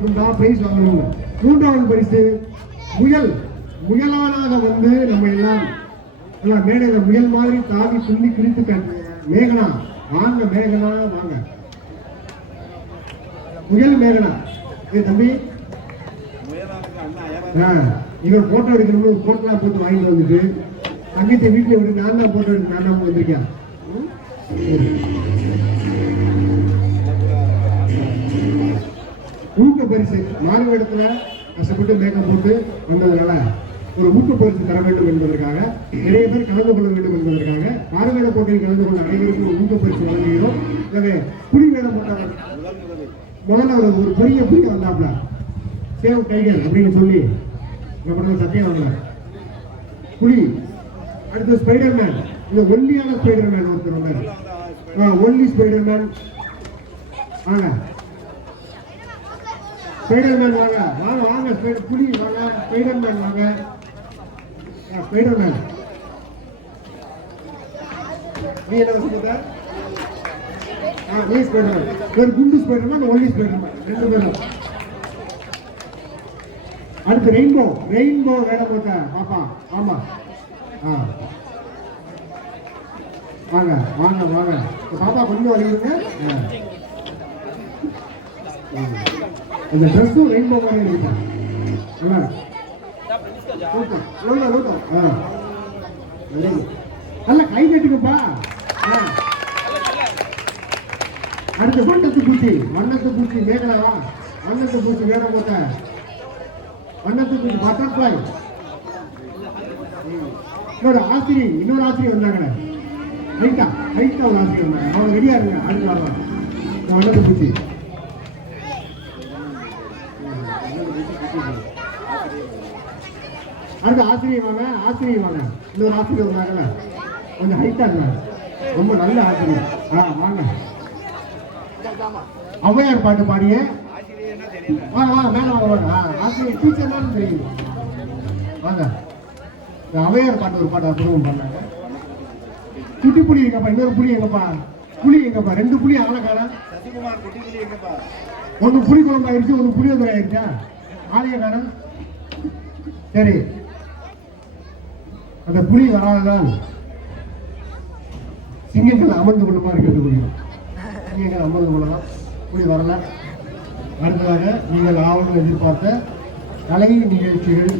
Price வாங்கணும். மூன்றாவது பரிசு முயலானாக வந்து நம்ம எல்லாம் மேடையில முயல் மாதிரி தாவி துள்ளி கிழித்து மேகனா வாங்க, மேகனா வாங்க, முயல் மேகனா. தம்பி இவர் போட்டோ எடுக்கணும், போட்டோலாம் போட்டு வாங்கிட்டு வந்துட்டு தங்கச்சி வீட்டுல விட்டு நான் தான் போட்டோ எடுத்து நான் தான் வந்திருக்கேன். ஊக்க பரிசு மாறுவேடத்துல கஷ்டப்பட்டு மேக்கப் போட்டு வந்ததுனால ஒரு ஊக்க பரிசு தர வேண்டும் என்பதற்காக நிறைய பேர் கலந்து கொள்ள வேண்டும் என்பதற்காக மாறுவேட போட்டியில் கலந்து கொள்ள அனைவருக்கும் ஒரு ஊக்க பரிசு வழங்குகிறோம். எனவே புலி வேடம் போட்டவர் முதல்ல ஒரு பெரிய புலி வந்தாப்ல, சேவ் டைகர் அப்படின்னு சொல்லி சத்தியம் வாங்கல புலி. அடுத்து ஸ்பைடர்மேன், இந்த ஒல்லியான ஸ்பைடர்மேன் ஒருத்தர் வந்தார், ஒல்லி ஸ்பைடர்மேன் வாங்க, ஸ்பைடர்மேன் வாங்க வாங்க வாங்க, புலி வாங்க, ஸ்பைடர்மேன் வாங்க, ஸ்பைடர்மேன். நீ என்ன சொல்லுங்க? நீ ஸ்பைடர்மேன், ஒரு குண்டு ஸ்பைடர்மேன், ஒல்லி ஸ்பைடர்மேன், ரெண்டு பேரும். அடுத்து ரெயின்போ வேடம் போட்ட பாப்பா, ஆமா, வாங்க வாங்க வாங்க பாப்பா, கொஞ்சம் வரையுங்க. அந்த ட்ரெஸ்ஸும் ரெயின்போ மாதிரி இருக்கு. நல்லா கை கட்டுக்குப்பா. அடுத்து வண்ணத்து பூச்சி மேகலாவா, வண்ணத்து பூச்சி வேடம் போட்ட வண்ணத்து பூச்சி பட்டர்ஃப்ளை. இன்னொரு ஆசிரியர் வந்தாங்க, ஹைட்டா ஒரு ஆசிரியர் வந்தாங்க, அவங்க ரெடியா இருங்க. அடுத்து வரலாம் வண்ணத்து பூச்சி. அடுத்து ஆசிரியர் வாங்க, இன்னொரு ஆசிரியர் வந்தாங்கல்ல, கொஞ்சம் ஹைட்டா இருந்தாங்க, ரொம்ப நல்ல ஆசிரியர். வாங்க, ஔவையார் பாட்டு பாடிய வாங்க வாங்க, மேல வாங்க வாங்க. ஆசிரியர் டீச்சர் தெரியும், வாங்க. ஔவையார் பாட்டு ஒரு பாட்டு அற்புதம் பண்ணாங்க. குட்டி புலி எங்கப்பா, இன்னொரு புலி எங்கப்பா, ரெண்டு புலி ஆளக்காரன். ஒன்னு புலி குழம்பு ஆயிடுச்சு, ஒன்னு புளியோதரை ஆயிடுச்சா, ஆலயக்காரன். சரி, அந்த புலி வராததால் சிங்கங்கள் அமர்ந்து கொள்ளுமாறு கேட்டுக்கொள்கிறோம். சிங்கங்கள் அமர்ந்து கொள்ளலாம், புலி வரல. அடுத்ததாக நீங்கள் ஆவணம் எதிர்பார்த்த கலை நிகழ்ச்சிகள்